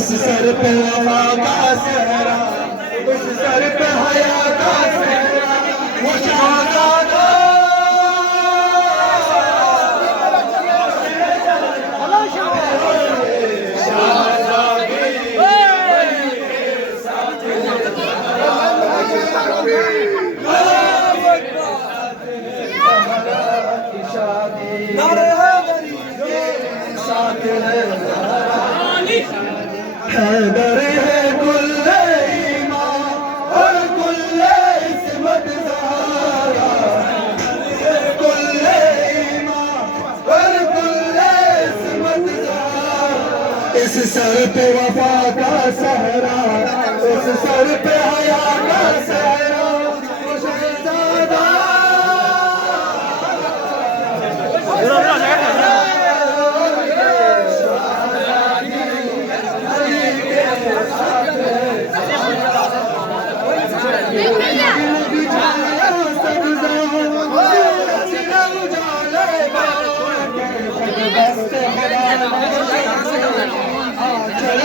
इस सर पे वफा का सहरा, इस सर पे हया का सहरा, वो शहजादा हैदर है कुल्ले ईमान और कुल्ले इस्मत ज़ारा, कुल्ले ईमान और कुल्ले इस्मत ज़ारा। इस सर पे वफा का सहरा, इस सर पे हया का सहरा, वो शहज़ादा चल